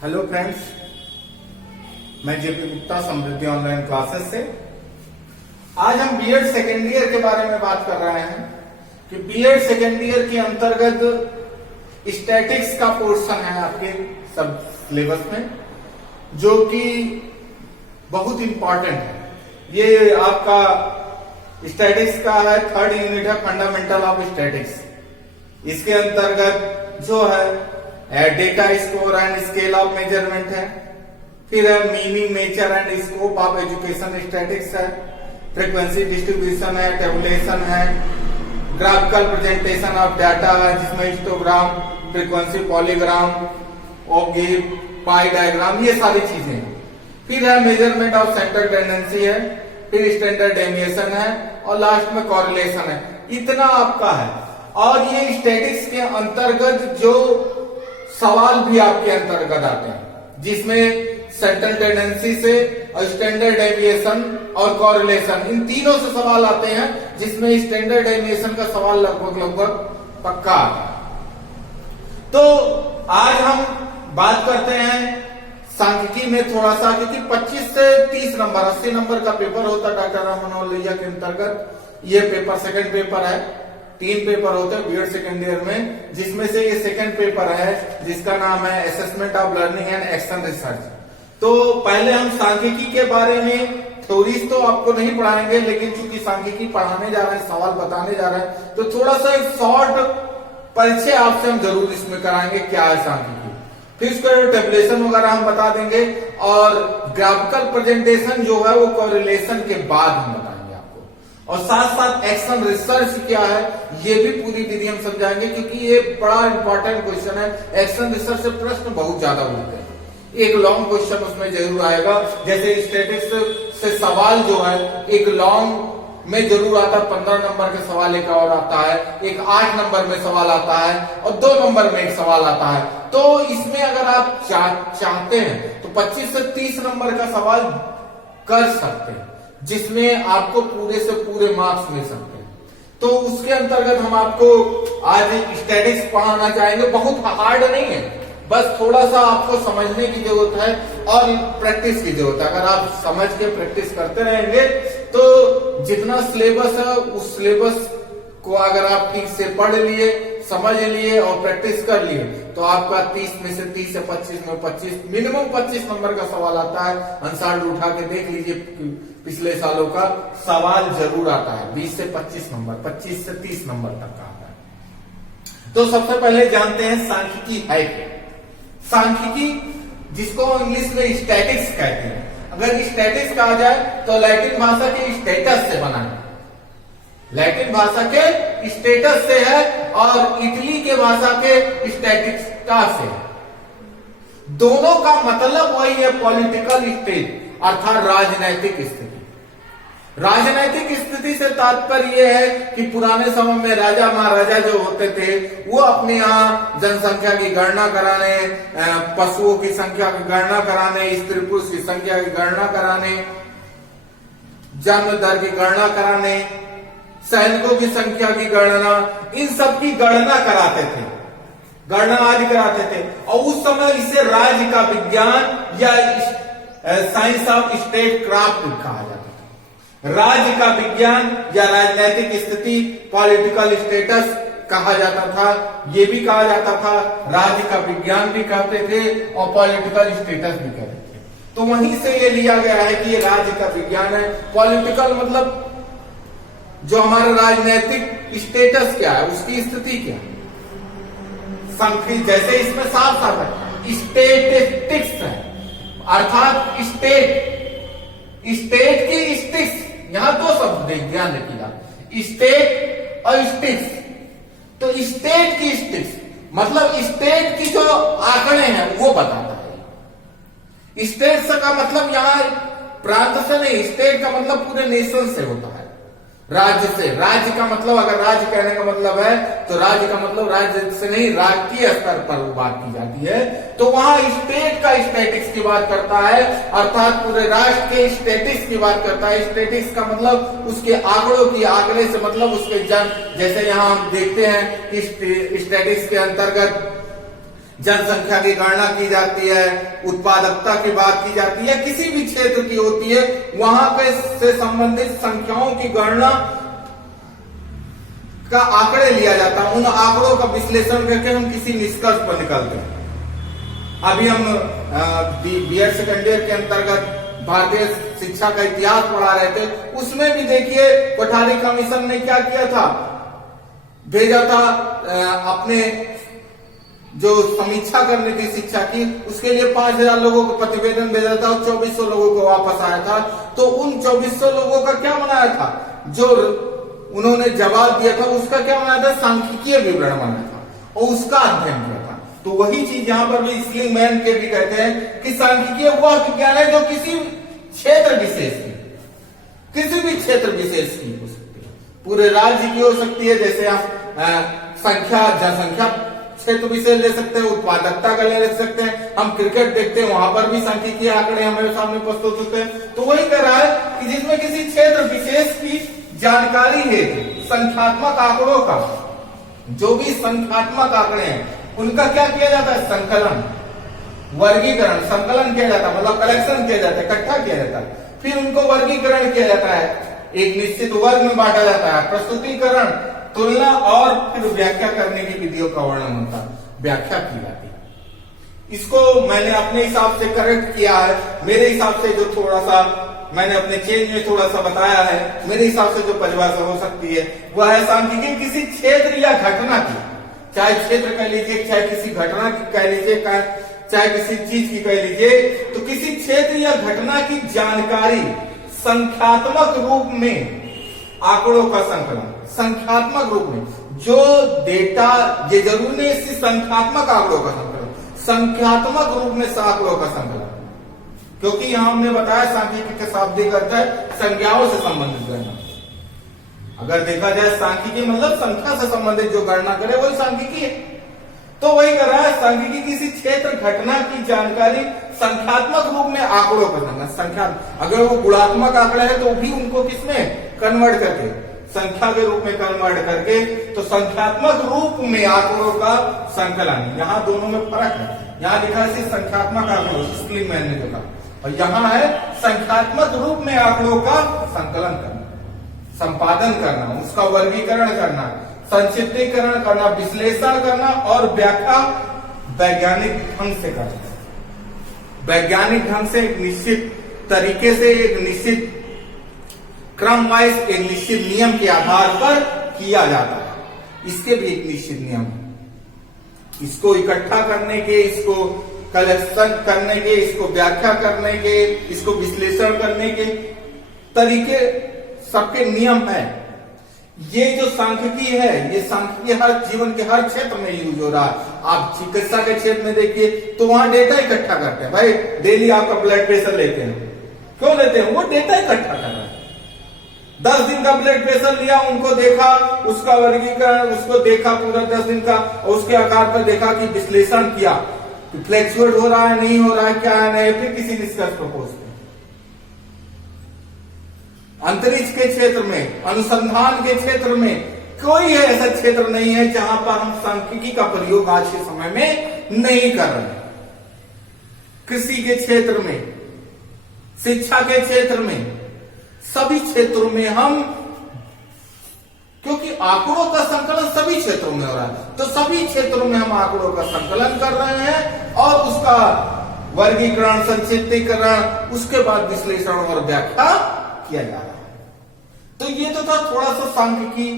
Hello friends, मैं JP Gupta समृद्धि online classes से। आज हम बीएड सेकेंड ईयर के बारे में बात कर रहे हैं कि बीएड सेकेंड ईयर के अंतर्गत स्टैटिक्स का पोर्शन है आपके सब सिलेबस में, जो कि बहुत इंपॉर्टेंट है। ये आपका स्टैटिक्स का है, थर्ड यूनिट है, फंडामेंटल ऑफ स्टैटिक्स। इसके अंतर्गत जो है data score and scale of measurement है, फिर है meaning, nature and scope of education statistics है, फ्रीक्वेंसी डिस्ट्रीब्यूशन है, टेबुलेशन है, ग्राफिकल प्रेजेंटेशन ऑफ डाटा है जिसमें histogram, frequency polygram, object, pie diagram, ये सारी चीजें हैं। फिर है मेजरमेंट ऑफ सेंट्रल टेंडेंसी है, फिर स्टैंडर्ड डेविएशन है और लास्ट में कॉरिलेशन है। इतना आपका है। और ये स्टैटिक्स के अंतर्गत जो सवाल भी आपके अंतर्गत आते हैं, जिसमें सेंट्रल टेंडेंसी से और स्टैंडर्ड डेविएशन और कॉरिलेशन, इन तीनों से सवाल आते हैं, जिसमें स्टैंडर्ड डेविएशन का सवाल लगभग पक्का आता है। तो आज हम बात करते हैं सांख्यिकी में थोड़ा सा, क्योंकि 25 से 30 नंबर 80 नंबर का पेपर होता है डॉक्टर राम मनोहर लोहिया के अंतर्गत। ये पेपर सेकंड पेपर है, 3 पेपर होते हैं बीएड सेकेंड ईयर में, जिसमें से ये सेकंड पेपर है जिसका नाम है assessment of learning and action research. तो पहले हम सांख्यिकी के बारे में थ्योरीज तो आपको नहीं पढ़ाएंगे, लेकिन चूंकि सांख्यिकी पढ़ाने जा रहे हैं, सवाल बताने जा रहे हैं, तो थोड़ा सा एक शॉर्ट परिचय आपसे हम जरूर इसमें कराएंगे क्या है सांख्यिकी। फिर उसका टेबुलेशन वगैरह हम बता देंगे, और ग्राफिकल प्रेजेंटेशन जो है वो कोरिलेशन के बाद हम बताएंगे आपको। और साथ साथ एक्शन रिसर्च क्या है ये भी पूरी विधि हम समझाएंगे, क्योंकि ये बड़ा इंपॉर्टेंट क्वेश्चन है। एक्शन रिसर्च से प्रश्न बहुत ज्यादा होते हैं, एक लॉन्ग क्वेश्चन उसमें जरूर आएगा। जैसे स्टैटिक्स से सवाल जो है एक लॉन्ग में जरूर आता है, 15 नंबर के सवाल एक और आता है, एक 8 नंबर में सवाल आता है और 2 नंबर में एक सवाल आता है। तो इसमें अगर आप चाहते हैं तो 25 से 30 नंबर का सवाल कर सकते हैं, जिसमें आपको पूरे से पूरे मार्क्स मिल सकते हैं। तो उसके अंतर्गत हम आपको आज स्टैटिक्स पढ़ाना चाहेंगे। बहुत हार्ड नहीं है, बस थोड़ा सा आपको समझने की जरूरत है और प्रैक्टिस की जरूरत है। अगर आप समझ के प्रैक्टिस करते रहेंगे तो जितना सिलेबस है उस सिलेबस को अगर आप ठीक से पढ़ लिए, समझ लिए और प्रैक्टिस कर लिए, तो आपका 30 में से 30 से 25 में 25 मिनिमम 25 नंबर का सवाल आता है। आंसर उठा के देख लीजिए, पिछले सालों का सवाल जरूर आता है 20 से 25 नंबर, 25 से 30 नंबर तक का आता है। तो सबसे पहले जानते हैं सांख्यिकी है क्या। सांख्यिकी, जिसको इंग्लिश में स्टैटिक्स कहते हैं, अगर स्टैटिक्स कहा जाए तो लैटिन भाषा के स्टेटस से बना है, लैटिन भाषा के स्टेटस से है, और इटली के भाषा के स्टैटिस्टा से है। दोनों का मतलब वही है, पॉलिटिकल स्टेट, अर्थात राजनैतिक स्थिति। राजनैतिक स्थिति से तात्पर्य यह है कि पुराने समय में राजा महाराजा जो होते थे, वो अपने यहाँ जनसंख्या की गणना कराने, पशुओं की संख्या की गणना कराने, स्त्री पुरुष की संख्या की गणना कराने, जन्म दर की गणना कराने, सैनिकों की संख्या की गणना, इन सब की गणना कराते थे, गणना आदि कराते थे। और उस समय इसे राज्य का विज्ञान या साइंस ऑफ स्टेट क्राफ्ट कहा जाता था। राज्य का विज्ञान या राजनीतिक स्थिति, पॉलिटिकल स्टेटस कहा जाता था। ये भी कहा जाता था, राज्य का विज्ञान भी कहते थे और पॉलिटिकल स्टेटस भी कहते थे। तो वहीं से ये लिया गया है कि ये राज्य का विज्ञान है। पॉलिटिकल मतलब जो हमारा राजनीतिक स्टेटस क्या है, उसकी स्थिति क्या है, संख्या, जैसे इसमें साफ साफ है स्टेटिस्टिक्स है, अर्थात स्टेट की स्टिक्स। यहां 2 शब्द ध्यान रखिएगा, स्टेट और स्टिक्स। तो स्टेट की स्टिक्स मतलब स्टेट की जो आंकड़े हैं वो बताता है। स्टेट का मतलब यहां प्रांत से नहीं, स्टेट का मतलब पूरे नेशन से होता है, राज्य से। राज्य का मतलब, अगर राज्य कहने का मतलब है तो राज्य का मतलब राज्य से नहीं, राष्ट्रीय स्तर पर बात की जाती है। तो वहां स्टेट का स्टैटिक्स की बात करता है, अर्थात पूरे राष्ट्र के स्टैटिक्स की बात करता है। स्टैटिक्स का मतलब उसके आंकड़ों की, आंकड़े से मतलब उसके जन, जैसे यहां हम देखते हैं कि स्टैटिक्स के अंतर्गत जनसंख्या की गणना की जाती है, उत्पादकता की बात की जाती है, किसी भी क्षेत्र की होती है, वहां पे से संबंधित संख्याओं की गणना का आंकड़े लिया जाता है। उन आंकड़ों का विश्लेषण करके हम किसी निष्कर्ष पर निकलते हैं। अभी हम बीएड सेकेंड ईयर के अंतर्गत भारतीय शिक्षा का इतिहास पढ़ा रहे थे, उसमें भी देखिए कोठारी कमीशन ने क्या किया था, भेजा था अपने जो समीक्षा करनी थी शिक्षा की, उसके लिए 5000 लोगों को प्रतिवेदन भेजा था और 2400 लोगों को वापस आया था। तो उन 2400 लोगों का क्या बनाया था, जो उन्होंने जवाब दिया था उसका क्या बनाया था, सांख्यिकीय विवरण बनाया था और उसका अध्ययन किया था। तो वही चीज यहां पर भी स्लिंगमैन के भी कहते हैं कि सांख्यिकीय वह विज्ञान है जो किसी क्षेत्र विशेष की, किसी भी क्षेत्र विशेष की हो सकती है, पूरे राज्य की हो सकती है, जैसे आप संख्या जनसंख्या क्षेत्र विशेष ले सकते हैं, उत्पादकता का ले सकते हैं, हम क्रिकेट देखते हैं वहां पर भी सांख्यिकीय आंकड़े हमारे सामने प्रस्तुत होते हैं। तो वही कह रहा है कि जिसमें किसी क्षेत्र विशेष की जानकारी है, संख्यात्मक आंकड़ों का, जो भी संख्यात्मक आंकड़े हैं उनका क्या किया जाता है, संकलन, वर्गीकरण, संकलन किया जाता है, मतलब कलेक्शन किया जाता है, इकट्ठा किया जाता है, फिर उनको वर्गीकरण किया जाता है, एक निश्चित वर्ग में बांटा जाता है, प्रस्तुतिकरण, तुलना और फिर व्याख्या करने की विधियों का वर्णन होता है, व्याख्या की जाती है। इसको मैंने अपने हिसाब से करेक्ट किया है, मेरे हिसाब से जो थोड़ा सा मैंने अपने चेंज में थोड़ा सा बताया है, मेरे हिसाब से जो परिभाषा हो सकती है वह है सांख्यिकी किसी क्षेत्र या घटना की, चाहे क्षेत्र कह लीजिए, चाहे किसी घटना की कह लीजिए, चाहे किसी चीज की कह लीजिए, तो किसी क्षेत्र या घटना की जानकारी संख्यात्मक रूप में आंकड़ों का संकलन, संख्यात्मक रूप में जो डेटा, ये जरूरी नहीं इससे संख्यात्मक आंकड़ों का संकलन, संख्यात्मक रूप में आंकड़ों का संकलन, क्योंकि यहां हमने बताया सांख्यिकी के शाब्दिक अर्थ है संज्ञाओं से संबंधित गणना। अगर देखा जाए सांख्यिकी मतलब संख्या से संबंधित जो गणना करे वही सांख्यिकी है। तो वही कर रहा है सांख्यिकी किसी क्षेत्र घटना की जानकारी संख्यात्मक रूप में आंकड़ों पर संकलन, संख्या, अगर वो गुणात्मक आंकड़े हैं तो भी उनको किसमें कन्वर्ट करके, संख्या के रूप में कन्वर्ट करके, तो संख्यात्मक रूप में आंकड़ों का संकलन। यहाँ दोनों में फर्क है, यहाँ लिखा है संख्यात्मक आंकड़ों, स्लिंगमैन ने लिखा, और यहाँ है संख्यात्मक रूप में आंकड़ों का संकलन करना, संपादन करना, उसका वर्गीकरण करना, संक्षिप्तीकरण करना, विश्लेषण करना और व्याख्या वैज्ञानिक ढंग से करना। वैज्ञानिक ढंग से एक निश्चित तरीके से, एक निश्चित क्रम वाइज, एक निश्चित नियम के आधार पर किया जाता है। इसके भी एक निश्चित नियम है, इसको इकट्ठा करने के, इसको कलेक्शन करने के, इसको व्याख्या करने के, इसको विश्लेषण करने के तरीके, सबके नियम है। ये जो सांख्यिकी है, ये सांख्यिकी हर जीवन के हर क्षेत्र में यूज हो रहा है। आप चिकित्सा के क्षेत्र में देखिए तो वहां डेटा इकट्ठा करते हैं, भाई डेली आपका ब्लड प्रेशर लेते हैं, क्यों लेते हैं, वो डेटा इकट्ठा कर रहे हैं। 10 दिन का ब्लड प्रेशर लिया, उनको देखा, उसका वर्गीकरण, उसको देखा पूरा 10 दिन का, और उसके आधार पर देखा कि विश्लेषण किया कि फ्लैक्चुएट हो रहा है, नहीं हो रहा है, क्या है नहीं, फिर किसी निष्कर्ष पर पहुंचते। अंतरिक्ष के क्षेत्र में, अनुसंधान के क्षेत्र में कोई ऐसा क्षेत्र नहीं है जहां पर हम सांख्यिकी का प्रयोग आज के समय में नहीं कर रहे हैं। कृषि के क्षेत्र में, शिक्षा के क्षेत्र में, सभी क्षेत्रों में हम, क्योंकि आंकड़ों का संकलन सभी क्षेत्रों में हो रहा है, तो सभी क्षेत्रों में हम आंकड़ों का संकलन कर रहे हैं और उसका वर्गीकरण, संक्षिप्तीकरण, उसके बाद विश्लेषण और व्याख्या किया जा रहा है। तो ये तो था थोड़ा सा सांख्यिकी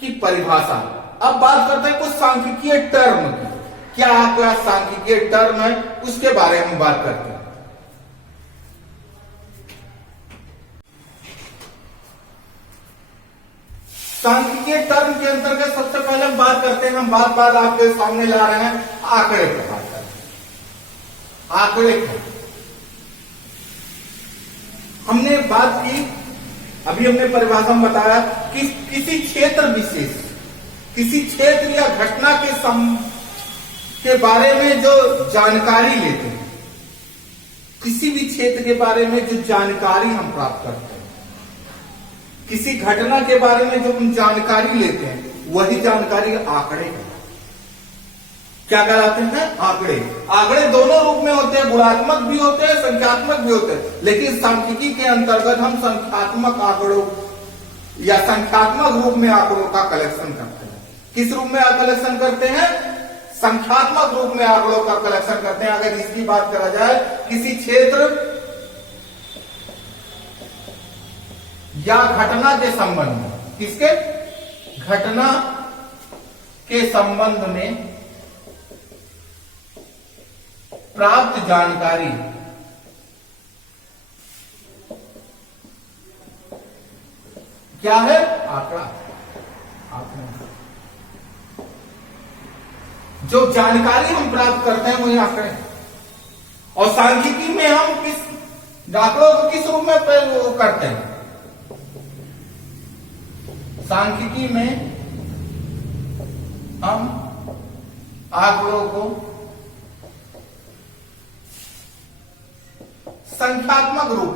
की परिभाषा। अब बात करते हैं कुछ सांख्यिकीय टर्म की, क्या सांख्यिकीय टर्म है उसके बारे में बात करते हैं। सांख्यिकीय टर्म के अंतर्गत सबसे पहले हम बात करते हैं, हम बात आपके सामने ला रहे हैं आंकड़े की बात करते हैं। आंकड़े क्या, हमने बात की, अभी हमने परिभाषा में बताया कि किसी क्षेत्र विशेष, किसी क्षेत्र या घटना के बारे में जो जानकारी लेते हैं, किसी भी क्षेत्र के बारे में जो जानकारी हम प्राप्त करते हैं, किसी घटना के बारे में जो हम जानकारी लेते हैं, वही जानकारी आंकड़े का। क्या कहलाते हैं? आंकड़े। आंकड़े दोनों रूप में होते हैं, गुणात्मक भी होते हैं, संख्यात्मक भी होते हैं, लेकिन सांख्यिकी के अंतर्गत हम संख्यात्मक आंकड़ों या संख्यात्मक रूप में आंकड़ों का कलेक्शन करते हैं। किस रूप में कलेक्शन करते हैं? संख्यात्मक रूप में आंकड़ों का कलेक्शन करते हैं। अगर इसकी बात करा जाए, किसी क्षेत्र या घटना के संबंध में, किसके? घटना के संबंध में प्राप्त जानकारी क्या है? आंकड़ा। जो जानकारी हम प्राप्त करते हैं वही आंकड़े हैं। और सांख्यिकी में हम किस आंकड़ों को किस रूप में प्रयोग करते हैं? सांख्यिकी में हम आंकड़ों को संख्यात्मक रूप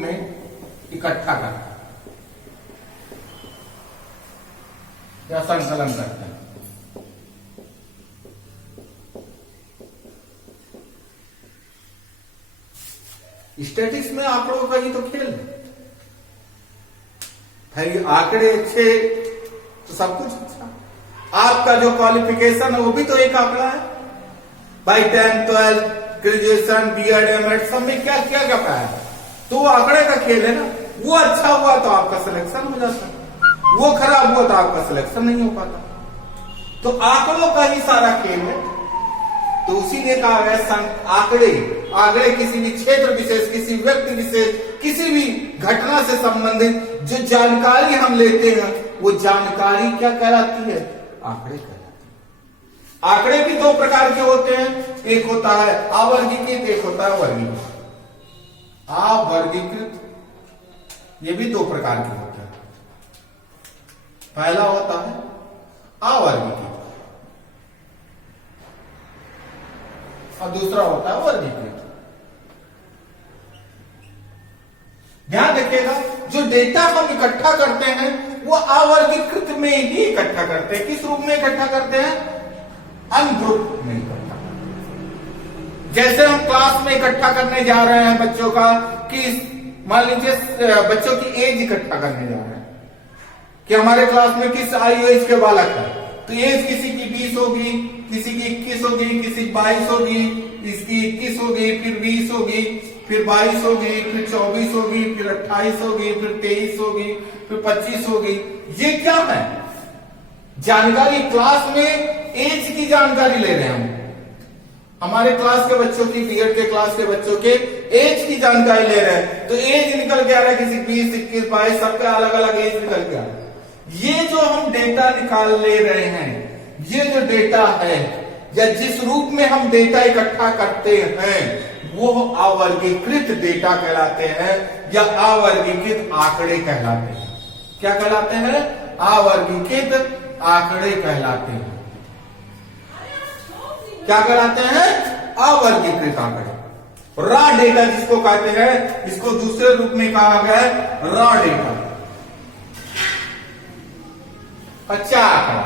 में इकट्ठा करते हैं या संकलन करते हैं। स्टैटिस्टिक्स में आंकड़ों का ही तो खेल है भाई। आंकड़े अच्छे तो सब कुछ अच्छा। आपका जो क्वालिफिकेशन है वो भी तो एक आंकड़ा है भाई। 10th 12th graduation BEd MEd सब में क्या क्या क्या पाया है, तो वो आंकड़े का खेल है ना। वो अच्छा हुआ तो आपका सिलेक्शन हो जाता, वो खराब हुआ तो आपका सिलेक्शन नहीं हो पाता। तो आंकड़ों का ही सारा खेल है। तो उसीलिए कहा गया आंकड़े किसी भी क्षेत्र विशेष, किसी व्यक्ति विशेष, किसी भी घटना से संबंधित जो जानकारी हम लेते हैं वो जानकारी क्या कहलाती है? आंकड़े कहलाते हैं। आंकड़े भी दो प्रकार के होते हैं, एक होता है अवर्गीकृत, एक होता है वर्गीकृत। अवर्गीकृत ये भी दो प्रकार के होते हैं। पहला होता है अवर्गीकृत और दूसरा होता है वर्गीकृत। ध्यान रखिएगा, जो डेटा हम इकट्ठा करते हैं वो अवर्गीकृत में ही इकट्ठा करते हैं। किस रूप में इकट्ठा करते हैं? अनग्रुप में इकट्ठा करते हैं। जैसे हम क्लास में इकट्ठा करने जा रहे हैं बच्चों का, कि मान लीजिए बच्चों की एज इकट्ठा करने जा रहे हैं कि हमारे क्लास में किस आयु एज के बालक है, तो एज किसी की 20 होगी, किसी की 21 होगी, किसी की 22 होगी, इसकी 21 होगी, फिर 20 होगी, फिर 22 होगी, फिर 24 होगी, फिर 28 होगी, फिर 23 होगी, फिर 25 होगी। ये क्या है? जानकारी। क्लास में एज की जानकारी ले रहे हैं हम। हमारे क्लास के बच्चों की, बीएड के क्लास के बच्चों के एज की जानकारी ले रहे हैं, तो एज निकल के आ रहा है किसी 20, 21, 22, सबका अलग अलग एज निकल के आ रहा है। ये जो हम डेटा निकाल ले रहे हैं, ये जो डेटा है या जिस रूप में हम डेटा इकट्ठा करते हैं वो अवर्गीकृत डेटा कहलाते हैं या अवर्गीकृत आंकड़े कहलाते हैं। क्या कहलाते हैं? अवर्गीकृत आंकड़े कहलाते हैं। क्या कहलाते हैं? अवर्गीकृत आंकड़े। रॉ डेटा जिसको कहते हैं, इसको दूसरे रूप में कहा गया है रॉ डेटा, कच्चा आंकड़ा।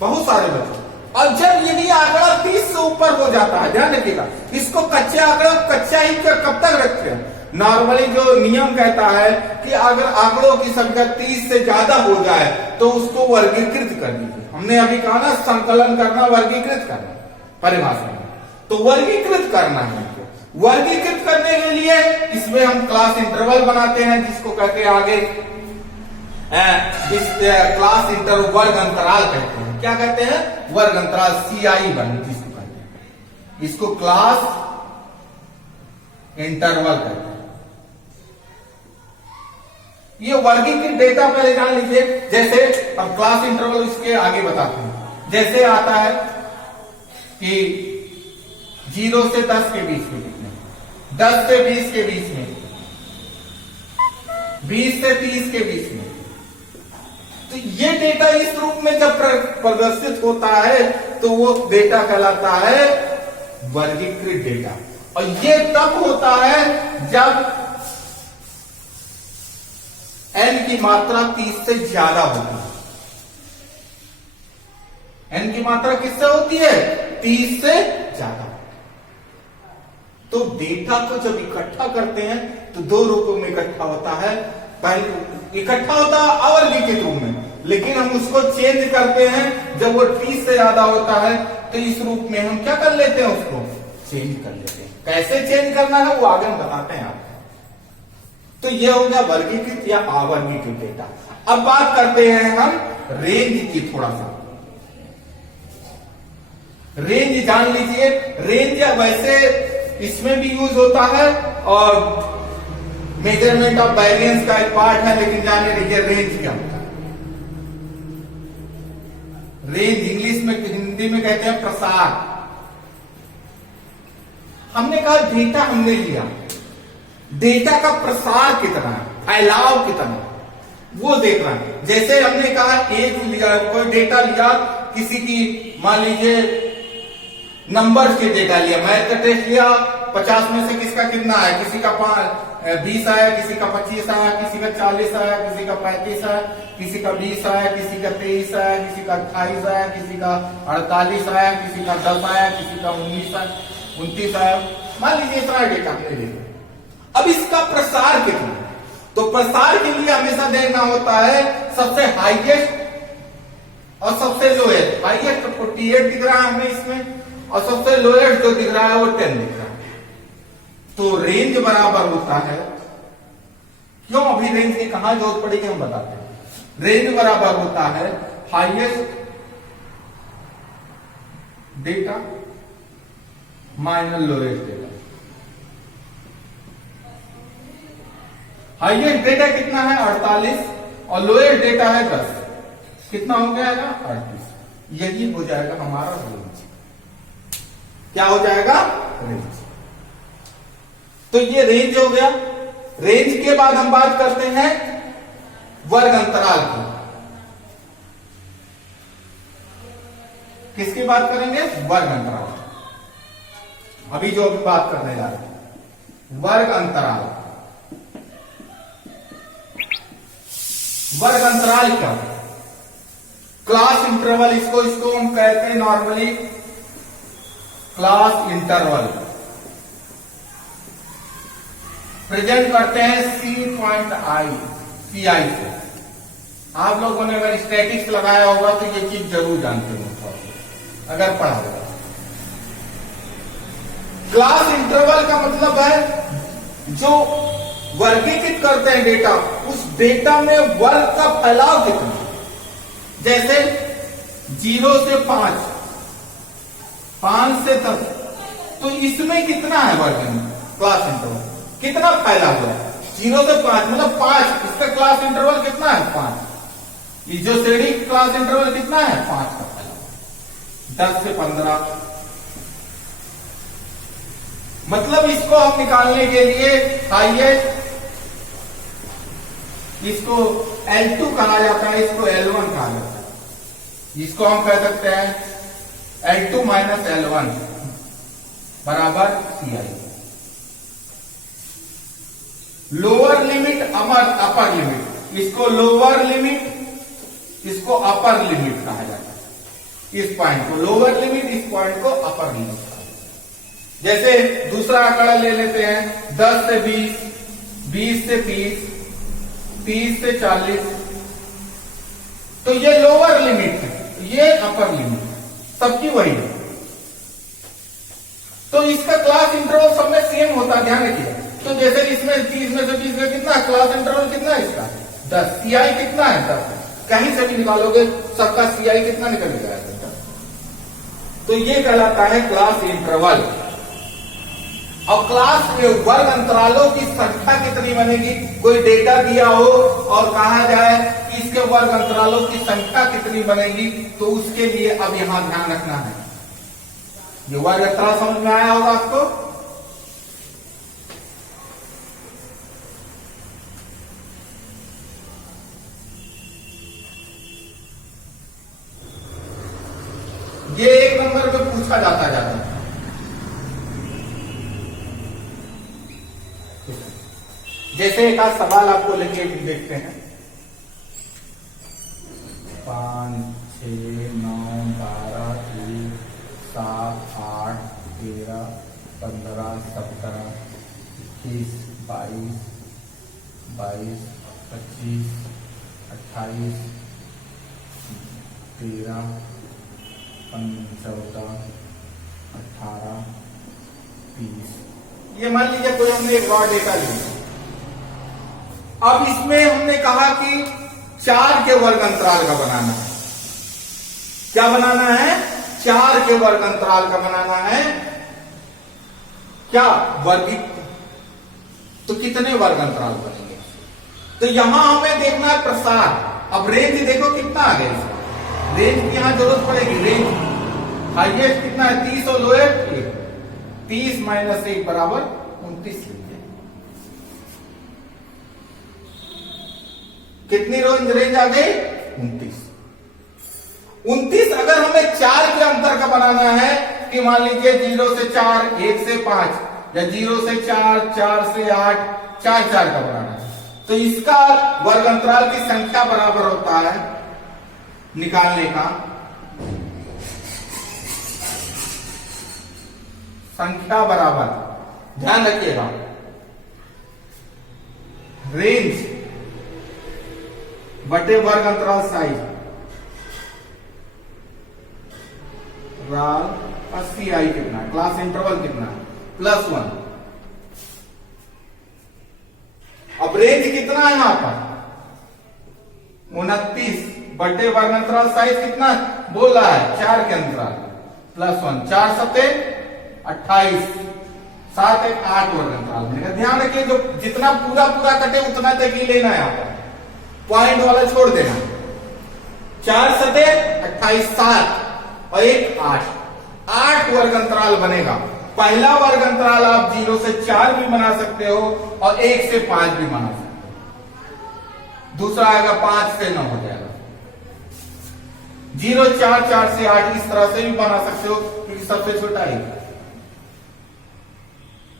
बहुत सारे बच्चों, अब जब यदि आंकड़ा 30 से ऊपर हो जाता है, ध्यान रखिएगा, इसको कच्चे आंकड़ा कच्चा ही कब तक रखते हैं? नॉर्मली जो नियम कहता है कि अगर आंकड़ों की संख्या 30 से ज्यादा हो जाए तो उसको वर्गीकृत कर दीजिए। हमने अभी कहा ना, संकलन करना, वर्गीकृत करना परिभाषा में, तो वर्गीकृत करना है। वर्गीकृत करने के लिए इसमें हम क्लास इंटरवल बनाते हैं, जिसको कहते हैं आगे क्लास इंटर वर्ग अंतराल कहते हैं। क्या कहते हैं? वर्ग अंतराल, CI बनी जिसको कहते हैं, इसको क्लास इंटरवल कहते हैं। ये वर्गीकृत डेटा पहले जान लीजिए। जैसे अब क्लास इंटरवल इसके आगे बताते हैं। जैसे आता है कि 0 से 10 के बीच में कितने, 10 से 20 के बीच में, 20 से 30 के बीच में। तो ये डेटा इस रूप में जब प्रदर्शित होता है तो वो डेटा कहलाता है वर्गीकृत डेटा। और ये तब होता है जब n की मात्रा 30 से ज्यादा होती है। n की मात्रा किससे होती है? 30 से ज्यादा। तो डेटा को जब इकट्ठा करते हैं तो दो रूपों में इकट्ठा होता है। पहले इकट्ठा होता है अवर्गीकृत रूप में, लेकिन हम उसको चेंज करते हैं जब वो 30 से ज्यादा होता है तो इस रूप में हम क्या कर लेते हैं, उसको चेंज कर लेते हैं। कैसे चेंज करना है वो आगे हम बताते हैं आपको। तो ये हो गया वर्गीकृत या अवर्गीकृत डेटा। अब बात करते हैं हम रेंज की। थोड़ा सा रेंज जान लीजिए। रेंज वैसे इसमें भी यूज होता है और मेजरमेंट ऑफ वेरिएंस का एक पार्ट है, लेकिन जाने लीजिए रेंज क्या होता है। रेंज इंग्लिश में, हिंदी में कहते हैं प्रसार। हमने कहा डेटा हमने लिया, डेटा का प्रसार कितना है, फैलाव कितना है, वो देखना है। जैसे हमने कहा एक लिया, कोई डेटा लिया किसी की, मान लीजिए नंबर के डेटा लिया, मैथ का टेस्ट लिया, 50 में से किसका कितना है, किसी का 20 आया, किसी का 25 आया, किसी का 40 आया, किसी का 35 आया, किसी का 20 आया, किसी का 23 आया, किसी का 28 आया, किसी का 48 आया, किसी का 10 आया, किसी का 29 आया। मान लीजिए इतना डेटा हमने लिया। अब इसका प्रसार कितना है, तो प्रसार के लिए हमेशा देखना होता है सबसे हाईएस्ट और सबसे लोएस्ट। हाईएस्ट 48 दिख रहा है हमें इसमें, और सबसे लोएस्ट जो दिख रहा है वो 10 दिख रहा है। तो रेंज बराबर होता है, क्यों अभी रेंज की कहां जरूरत पड़ेगी हम बताते हैं। रेंज बराबर होता है highest data minus lowest data. Highest data कितना है 48 और लोएस्ट डेटा है 10, कितना हो जाएगा 38। यही हो जाएगा हमारा रेंज। क्या हो जाएगा? रेंज। तो ये रेंज हो गया। रेंज के बाद हम बात करते हैं वर्ग अंतराल की। किसकी बात करेंगे? वर्ग अंतराल। अभी जो अभी बात करने जा रहे हैं वर्ग अंतराल। वर्ग अंतराल क्या? क्लास इंटरवल, इसको हम कहते हैं नॉर्मली क्लास इंटरवल। प्रेजेंट करते हैं CI से। आप लोगों ने अगर स्टैटिक्स लगाया होगा तो ये चीज जरूर जानते होंगे अगर पढ़ा होगा। क्लास इंटरवल का मतलब है जो वर्गीकृत करते हैं डेटा, उस डेटा में वर्ग का फैलाव कितना। जैसे 0 से 5, 5 से 10, तो इसमें कितना है वर्ग में क्लास इंटरवल, कितना फैला हुआ है। 0 से 5 मतलब 5, इसका क्लास इंटरवल कितना है 5। ये जो श्रेणी क्लास इंटरवल कितना है 5 का फैला। 10 से 15 मतलब इसको हम निकालने के लिए हाईएस्ट, इसको L2 कहा जाता है, इसको L1 कहा जाता है। इसको हम कह सकते हैं L2 माइनस L1 बराबर CI। Lower limit upper limit, इसको लोअर लिमिट, इसको अपर लिमिट कहा जाता है। इस पॉइंट को लोअर लिमिट, इस पॉइंट को अपर लिमिट कहा जाता है। जैसे दूसरा आंकड़ा ले लेते हैं 10 से 20, 20 से 30, 30 से 40, तो ये लोअर लिमिट है, ये अपर लिमिट है, सबकी वही है। तो इसका क्लास इंटरवल सब में सेम होता, ध्यान रखिए। तो जैसे इसमें 30 में से 20 का कितना क्लास इंटरवल कितना है इसका 10, CI कितना है 10, कहीं से भी निकालोगे सबका CI कितना निकल जाएगा। तो ये कहलाता है क्लास इंटरवल। और क्लास में वर्ग अंतरालों की संख्या कितनी बनेगी, कोई डेटा दिया हो और कहा जाए कि इसके वर्ग अंतरालों की संख्या कितनी बनेगी, तो उसके लिए अब यहां ध्यान रखना है। ये वर्ग अंतराल समझ में आया होगा आपको। ये 1 नंबर पे पूछा जाता है। जैसे एक आज सवाल आपको लेके देखते हैं। 5, 6, 9, 12, 1, 7, 8, 13, 15, 17, 21, 22, 22, 25, 28, 13, 14, 18, 20। ये मान लीजिए कोई हमने एक रॉ डेटा लिया। अब इसमें हमने कहा कि 4 के वर्ग अंतराल का बनाना है। क्या बनाना है? 4 के वर्ग अंतराल का बनाना है। क्या वर्गित, तो कितने वर्ग अंतराल बनेंगे? तो यहां हमें देखना है प्रसार। अब रेंज देखो कितना आ गया इसका। रेंज की यहां जरूरत पड़ेगी। रेंज हाईएस्ट कितना है? 30 और लोएस्ट 1। 30 माइनस 1 बराबर 29 लीजिए। कितनी रेंज आ गई? 29। 29 अगर हमें 4 के अंतर का बनाना है कि मान लीजिए 0 से 4, 1 से 5 या 0 से 4, 4 से 8, 4 4 का बनाना है, तो इसका वर्ग अंतराल की संख्या बराबर होता है निकालने का संख्या बराबर, ध्यान रखिएगा, रेंज बटे वर्ग अंतराल साइज राल का CI कितना है, क्लास इंटरवल कितना है, +1। अब रेंज कितना है यहां पर? 29 बटे वर्ग अंतराल साइज कितना बोल रहा है? 4 के अंतराल +1। 4 सते 28, 7 1 8 वर्ग अंतराल बनेगा। ध्यान रखिए जो जितना पूरा पूरा कटे उतना तक ही लेना है, यहां पर पॉइंट वाला छोड़ देना। 4 सते 28, 7 और 1 8, 8 वर्ग अंतराल बनेगा। पहला वर्ग अंतराल आप 0 से 4 भी बना सकते हो और 1 से 5 भी बना सकते हो। दूसरा आएगा 5 से 9 हो जाएगा। 0 4 4 से 8 इस तरह से भी बना सकते हो क्योंकि सबसे छोटा है।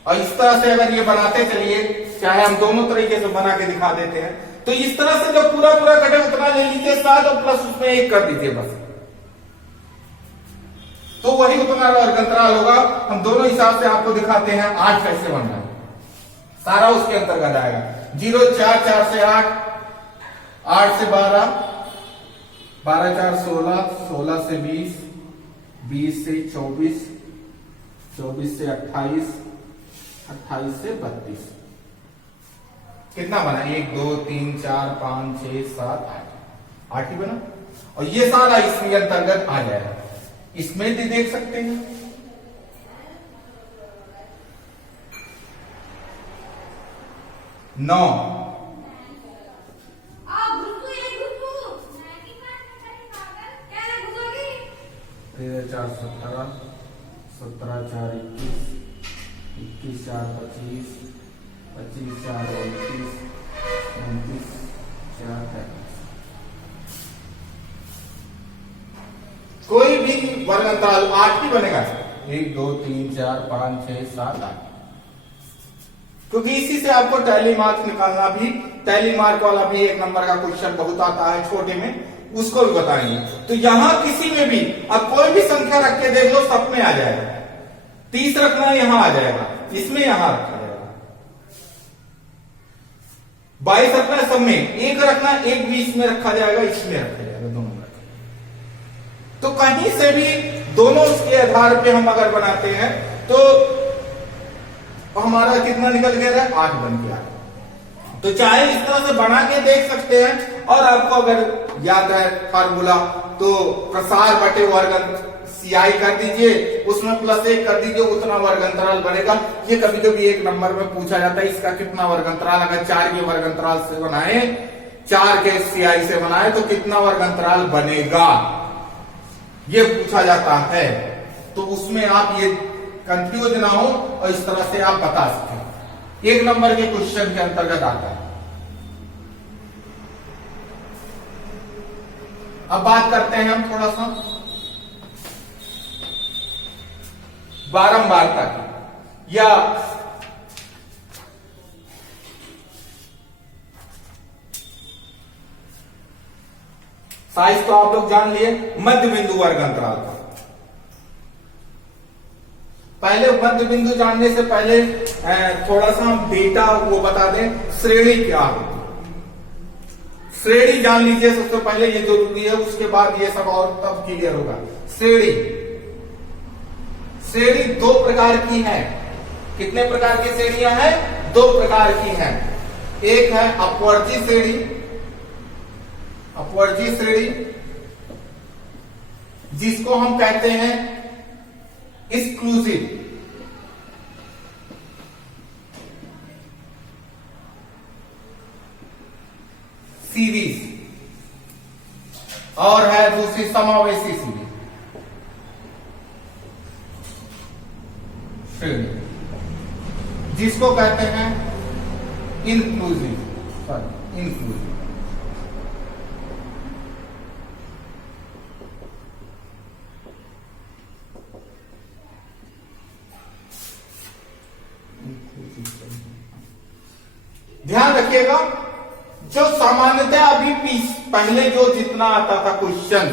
और इस तरह से अगर ये बनाते चलिए, चाहे हम दोनों तरीके से बना के दिखा देते हैं, तो इस तरह से जब पूरा पूरा कटे उतना ले लीजिए 7 और प्लस उसमें 1 कर दीजिए बस, तो वही उतना वर्ग अंतराल होगा। हम दोनों हिसाब से आपको दिखाते हैं 8 कैसे बनना है, सारा उसके अंतर्गत आएगा। 0 4 4 से 8, 8 से 12, 12 4 16, 16 से 20, 20 से 24, 24 से 28, 28 से 32। कितना बना? 1 2 3 4 5 6 7 8, 8 ही बना। और ये सारा इसमें अंतर्गत आ जाएगा। इसमें भी देख सकते हैं 9, 13 4 17, 17 4 21, 21 4 25, 25 4 29, 29 4 33। कोई भी वर्ग अंतराल 8 ही बनेगा। 1 2 3 4 5 6 7 8, क्योंकि इसी से आपको टैली मार्क्स निकालना भी, टैली मार्क वाला भी 1 नंबर का क्वेश्चन बहुत आता है छोटे में, उसको भी बताएंगे। तो यहां किसी में भी अब कोई भी संख्या रख के देख लो, सब में आ जाएगा। 30 रखना है यहां आ जाएगा, इसमें यहां रखा जाएगा। 22 रखना है सब में, 1 रखना है 1 भी इसमें रखा जाएगा, इसमें रखा जाएगा, दोनों में। तो कहीं से भी दोनों के आधार पे हम अगर बनाते हैं तो हमारा कितना निकल गया है? 8 बन गया। तो चाहे इस तरह से बना के देख सकते हैं। और आपको अगर याद है फार्मूला, तो प्रसार बटे वर्ग CI कर दीजिए, उसमें +1 कर दीजिए, उतना वर्ग अंतराल बनेगा। ये कभी कभी 1 नंबर में पूछा जाता है, इसका कितना वर्ग अंतराल, अगर 4 के वर्ग अंतराल से बनाए, 4 के CI से बनाए तो कितना वर्ग अंतराल बनेगा, ये पूछा जाता है। तो उसमें आप ये कंफ्यूज ना हो और इस तरह से आप बता सकें। 1 नंबर के क्वेश्चन के अंतर्गत आता है। अब बात करते हैं हम थोड़ा सा बारंबारता की, या साइज तो आप लोग जान लिए, मध्य बिंदु वर्ग अंतराल का। पहले मध्य बिंदु जानने से पहले थोड़ा सा हम डेटा वो बता दें, श्रेणी क्या होती है। श्रेणी जान लीजिए सबसे पहले, ये जरूरी है, उसके बाद ये सब और तब क्लियर होगा। श्रेणी, श्रेणी दो प्रकार की है। कितने प्रकार की श्रेणियां हैं? दो प्रकार की हैं। एक है अपवर्ती श्रेणी, अपवर्ती श्रेणी जिसको हम कहते हैं एक्सक्लूसिव, सीरीज, और है दूसरी समावेशी श्रेणी जिसको कहते हैं इंक्लूसिव, सॉरी इंक्लूसिव। ध्यान रखिएगा, जो सामान्यतः अभी पहले जो जितना आता था क्वेश्चन,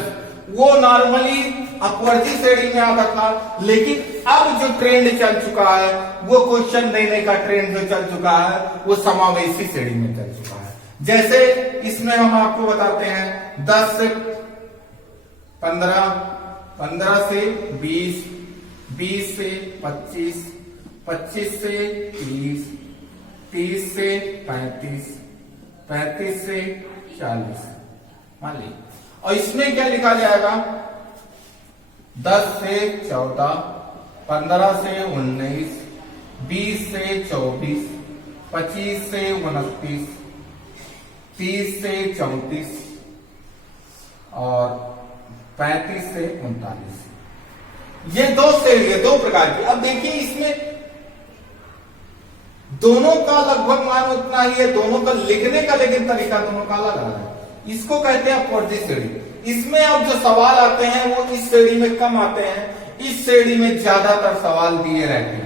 वो नॉर्मली अपवर्ती श्रेणी में आता था, लेकिन अब जो ट्रेंड चल चुका है, वो क्वेश्चन देने का ट्रेंड जो चल चुका है, वो समावेशी श्रेणी में चल चुका है। जैसे इसमें हम आपको बताते हैं 10 से 15, 15 से 20, 20 से 25, 25 से 30, 30 से 35, 35 से 40, मान ली। और इसमें क्या लिखा जाएगा? 10 से 14, 15 से 19, 20 से 24, 25 से 29, 30 से 34 और 35 से 39। ये दो श्रेणी है, दो प्रकार की। अब देखिए इसमें दोनों का लगभग मान उतना ही है, दोनों का लिखने का लेकिन तरीका दोनों का अलग अलग है। इसको कहते हैं अपवर्ती श्रेणी। इसमें अब जो सवाल आते हैं वो इस श्रेणी में कम आते हैं, इस श्रेणी में ज्यादातर सवाल दिए रहते हैं।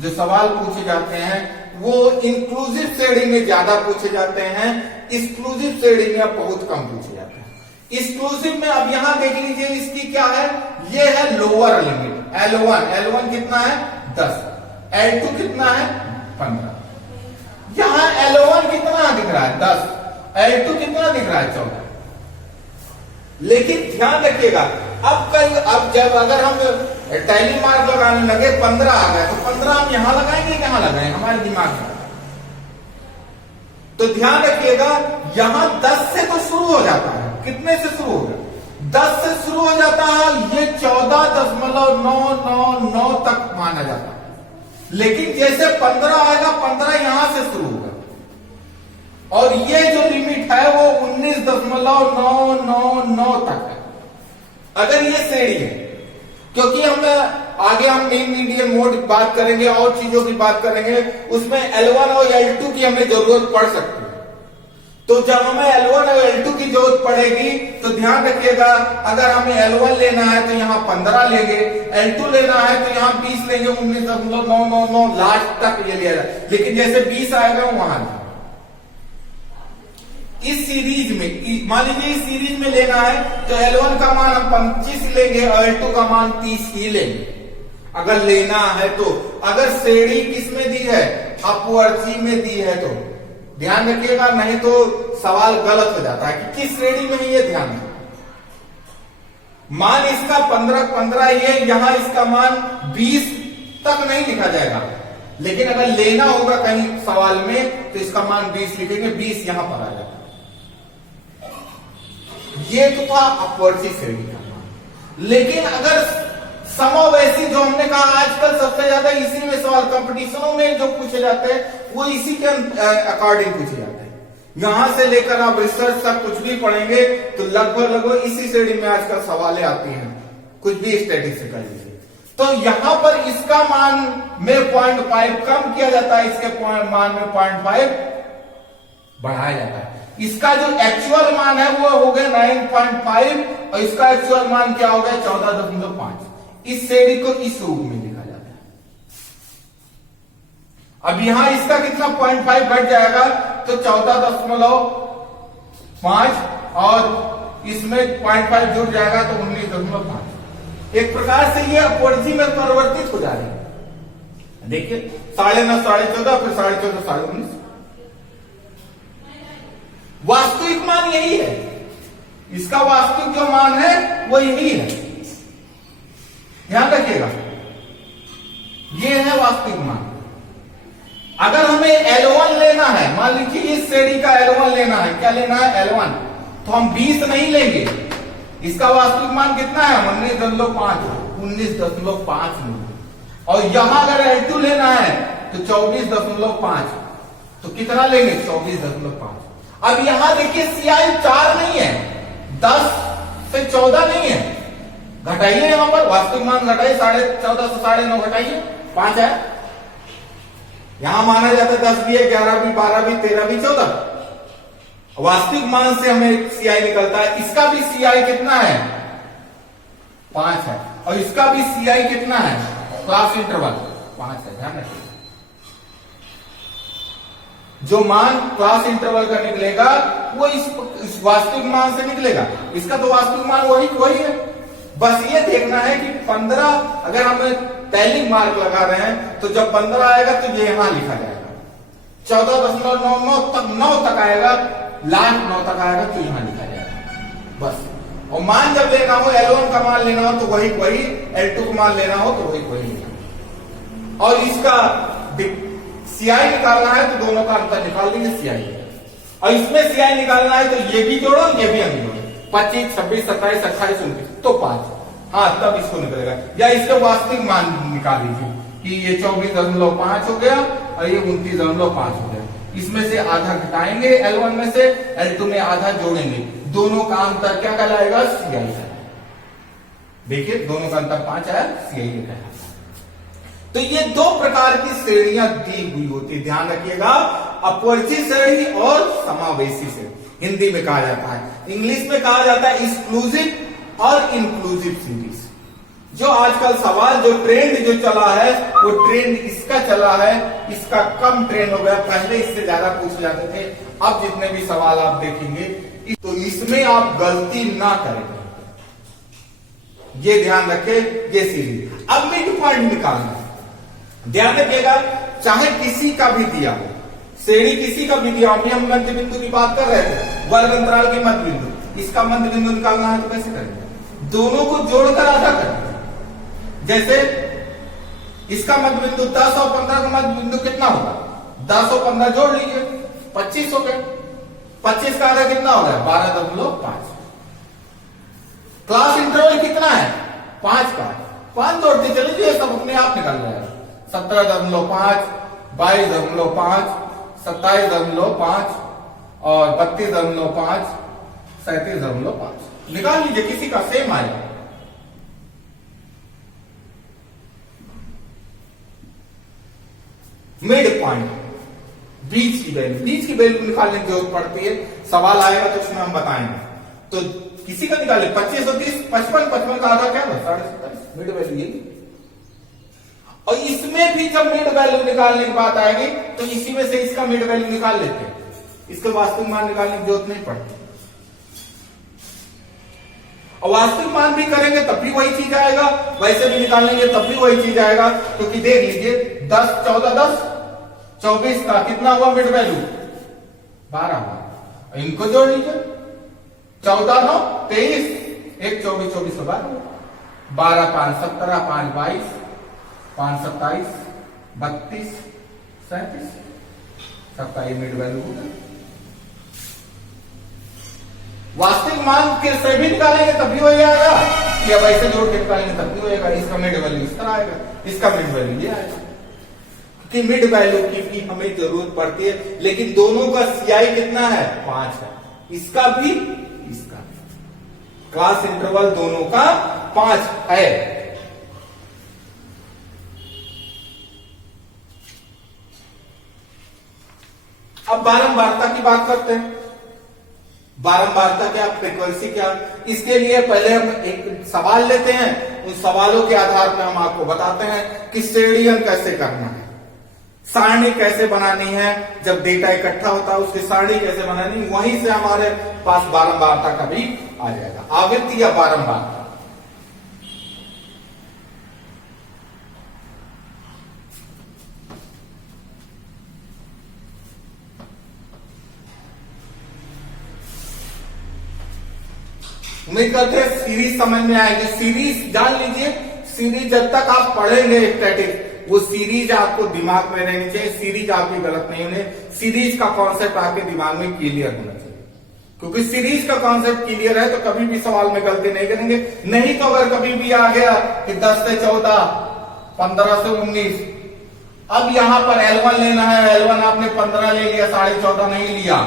जो सवाल पूछे जाते हैं वो इंक्लूसिव श्रेणी में ज्यादा पूछे जाते हैं, एक्सक्लूसिव श्रेणी में अब बहुत कम पूछे जाते हैं। एक्सक्लूसिव में अब यहां देख लीजिए, इसकी क्या है? ये है लोअर लिमिट L1, L1 कितना है? 10, L2 कितना है? 15। यहां L1 कितना दिख रहा है? 10, L2 कितना दिख रहा है? 14। लेकिन ध्यान रखिएगा, अब जब अगर हम टैली मार्क लगाने लगे 15 आ गए, तो 15 हम यहां लगाएंगे, कहां लगाएंगे? हमारे दिमाग में। तो ध्यान रखिएगा, यहां 10 से तो शुरू हो जाता है। कितने से शुरू होगा? 10 से शुरू हो जाता है, ये 14.999 तक माना जाता है। लेकिन जैसे 15 आएगा, 15 यहां से शुरू होगा, और ये जो लिमिट है वो 19.999 तक है, अगर ये श्रेणी है। क्योंकि हम आगे हम मेन मीडियम मोड बात करेंगे और चीजों की बात करेंगे, उसमें L1 और L2 की हमें जरूरत पड़ सकती है। तो जब हमें L1 और L2 की जरूरत पड़ेगी तो ध्यान रखिएगा, अगर हमें L1 लेना है तो यहां 15 लेंगे, L2 लेना है तो यहां 20 लेंगे, 19.999 लास्ट तक ये लिया जाए। लेकिन जैसे 20 आएगा वहां इस सीरीज में, मान लीजिए इस सीरीज में लेना है तो L1 का मान हम 25 लेंगे और L2 का मान 30 ही लेंगे, अगर लेना है तो। अगर श्रेणी किसमें दी है? अपवर्ती में दी है तो ध्यान रखिएगा, नहीं तो सवाल गलत हो जाता है कि किस श्रेणी में है, ये ध्यान रखिए। मान इसका 15 ये, यहां इसका मान 20 तक नहीं लिखा जाएगा, लेकिन अगर लेना होगा कहीं सवाल में तो इसका मान 20 लिखेंगे, 20 यहां पर आ जाएगा। ये तो था अपवर्ती श्रेणी का मान। लेकिन अगर समावेशी, जो हमने कहा आजकल सबसे ज्यादा इसी में सवाल कंपटीशनों में जो पूछे जाते हैं वो इसी के अकॉर्डिंग पूछे जाते हैं। यहां से लेकर आप रिसर्च तक कुछ भी पढ़ेंगे तो लगभग इसी श्रेणी में आजकल सवालें आती हैं, कुछ भी स्टैटिस्टिक्स कर लीजिए। तो यहां पर इसका मान में 0.5 कम किया जाता है, इसके मान में 0.5 बढ़ाया जाता है। इसका जो एक्चुअल मान है वो हो गया 9.5 और इसका एक्चुअल मान क्या हो गया? 14.5। इस श्रेणी को इस रूप में लिखा जाता है। अब यहां इसका कितना 0.5 घट जाएगा तो 14.5 और इसमें 0.5 जुड़ जाएगा तो 19.5। एक प्रकार से ये अपवर्जी में परिवर्तित हो जा रही है। देखिए 9.5, 14.5, फिर 14.5, 19.5। वास्तविक मान यही है, इसका वास्तविक जो मान है वो यही है, ध्यान रखिएगा, ये है वास्तविक मान। अगर हमें L1 लेना है, मान लीजिए इस श्रेणी का L1 लेना है, क्या लेना है L1, तो हम 20 नहीं लेंगे, इसका वास्तविक मान कितना है 19.5, 19.5 लेंगे। और यहां अगर L2 लेना है तो 24.5, तो कितना लेंगे 24.5। अब यहां देखिए CI 4 नहीं है, 10 से 14 नहीं है, घटाइए यहां पर वास्तविक मान घटाइए, 14.5 से 9.5 घटाइए, 5 है। यहां माना जाता है 10 भी है, 11 भी, 12 भी, 13 भी, 14। वास्तविक मान से हमें CI निकलता है, इसका भी CI कितना है 5 है, और इसका भी CI कितना है क्लास इंटरवल 5 है। ध्यान रखिए जो मान क्लास इंटरवल का निकलेगा वो इस वास्तविक मान से निकलेगा, इसका तो वास्तविक मान वही है। बस ये देखना है कि 15 अगर हम टैली मार्क लगा रहे हैं तो जब 15 आएगा तो ये यहां लिखा जाएगा, 14.99 तक आएगा, लास्ट 9 तक आएगा तो यहां लिखा जाएगा बस। और मान जब लेना हो L1 का मान लेना हो तो वही, L2 का मान लेना हो तो वही लेना। और इसका CI निकालना है तो दोनों का अंतर निकाल देंगे CI, और इसमें CI निकालना है तो ये भी जोड़ो ये भी हम जोड़ो, 25, 26, 27, 28, 29 तो 5, हाँ तब इसको निकलेगा। या इसका वास्तविक मान निकाल लीजिए कि ये 24.5 हो गया और ये 29.5 हो गया, इसमें से आधा घटाएंगे L1 में से, L2 में आधा जोड़ेंगे, दोनों का अंतर क्या कहलाएगा CI। देखिए दोनों का अंतर 5 आया, CI कहलाएगा। तो ये दो प्रकार की श्रेणियां दी हुई होती है, ध्यान रखिएगा, अपवर्ती श्रेणी और समावेशी श्रेणी हिंदी में कहा जाता है। इंग्लिश में कहा जाता है एक्सक्लूसिव और इंक्लूसिव सीरीज। जो आजकल सवाल जो ट्रेंड जो चला है वो ट्रेंड इसका चला है, इसका कम ट्रेंड हो गया, पहले इससे ज्यादा पूछे जाते थे। अब जितने भी सवाल आप देखेंगे तो इसमें आप गलती ना करें, ये ध्यान रखें, ये सीरीज। अब मिड पॉइंट निकालना है, ध्यान रखिएगा, चाहे किसी का भी दिया हो, श्रेणी किसी का भी दिया हो, हम मध्य बिंदु की बात कर रहे थे, वर्ग अंतराल के मध्य बिंदु, इसका मध्य बिंदु निकालना है तो कैसे करेंगे, दोनों को जोड़कर आधा करेंगे। जैसे इसका मध्य बिंदु 10 और 15 का मध्य बिंदु कितना होगा, 10 और 15 जोड़ लीजिए 25 हो गए, 25 का आधा कितना हो गया 12.5। क्लास इंटरवल कितना है 5 का, 5 जोड़ते चले जाइए, सब अपने आप निकल जाएगा, 17.5, 22.5, 27.5 और 32.5, 37.5 निकाल लीजिए, किसी का सेम आएगा। मिड पॉइंट, बीच की वैल्यू, बीच की वैल्यू निकालने की जरूरत पड़ती है, सवाल आएगा तो उसमें हम बताएंगे। तो किसी का निकाले 25 और 30, 55 का आधा क्या है 27.5, मिड वैल्यू यही। और इसमें भी जब मिड वैल्यू निकालने की बात आएगी तो इसी में से इसका मिड वैल्यू निकाल लेते हैं, इसके वास्तविक मान निकालने की जरूरत नहीं पड़ती। और वास्तविक मान भी करेंगे तब भी वही चीज आएगा, वैसे भी निकालेंगे तब भी वही चीज आएगा, क्योंकि देख लीजिए 10, 14, 10, 24 का कितना हुआ मिड वैल्यू 12 हुआ, इनको जोड़ लीजिए, 14, 9, 23, 1, 24, 24 का 12, 5, 17, 5, 22, 5, 27, 32, 37, 27 मिड वैल्यू होगा। वास्तविक मान के से भी निकालेंगे तब भी वही आएगा, या वैसे जोड़ के निकालेंगे तब भी होएगा, इसका मिड वैल्यू इस तरह आएगा, इसका मिड वैल्यू ये आएगा, क्योंकि मिड वैल्यू की भी हमें जरूरत पड़ती है। लेकिन दोनों का CI कितना है 5 है, इसका भी इसका भी, क्लास इंटरवल दोनों का 5 है। अब बारंबारता की बात करते हैं। बारंबारता क्या, फ्रीक्वेंसी क्या, इसके लिए पहले हम एक सवाल लेते हैं, उन सवालों के आधार पर हम आपको बताते हैं कि श्रेणीयन कैसे करना है, सारणी कैसे बनानी है, जब डेटा इकट्ठा होता है उसकी सारणी कैसे बनानी, वहीं से हमारे पास बारंबारता का भी आ जाएगा, आवृत्ति या बारंबार। उम्मीद करते हैं सीरीज समझ में आएगी। सीरीज जान लीजिए, सीरीज जब तक आप पढ़ेंगे स्टैटिक, वो सीरीज आपको दिमाग में रहनी चाहिए, सीरीज आपकी गलत नहीं होनी, सीरीज का कॉन्सेप्ट आपके दिमाग में क्लियर होना चाहिए। क्योंकि सीरीज का कॉन्सेप्ट क्लियर है तो कभी भी सवाल में गलती नहीं करेंगे। नहीं तो अगर कभी भी आ गया कि 10 से 14, 15 से 19, अब यहां पर L1 लेना है, L1 आपने 15 ले लिया, 14.5 नहीं लिया,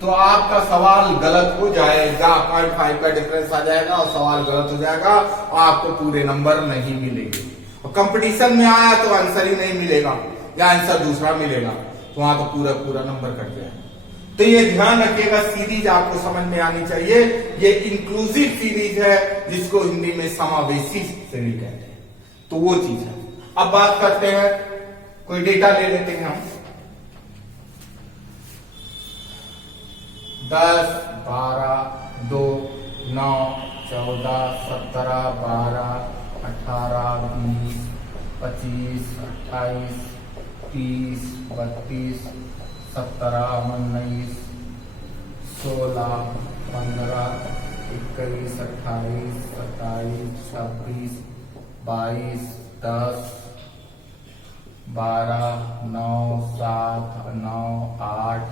तो आपका सवाल गलत हो जाएगा, 0.5 का डिफरेंस आ जाएगा और सवाल गलत हो जाएगा और आपको पूरे नंबर नहीं मिलेंगे। और कंपटीशन में आया तो आंसर ही नहीं मिलेगा या आंसर दूसरा मिलेगा, तो वहां तो पूरा नंबर कट जाएगा। तो ये ध्यान रखिएगा, सीरीज आपको समझ में आनी चाहिए। ये इंक्लूसिव सीरीज है जिसको हिंदी में समावेशी श्रेणी कहते हैं, तो वो चीज है। अब बात करते हैं, कोई डेटा ले लेते हैं हम। 10, 12, 2, 9, 14, 17, 12, 18, 20, 25, 28, 30, 32, 17, 19, 16, 15, 21, 28, 27, 26, 22, 10, 12, 9, 7, 9, 8,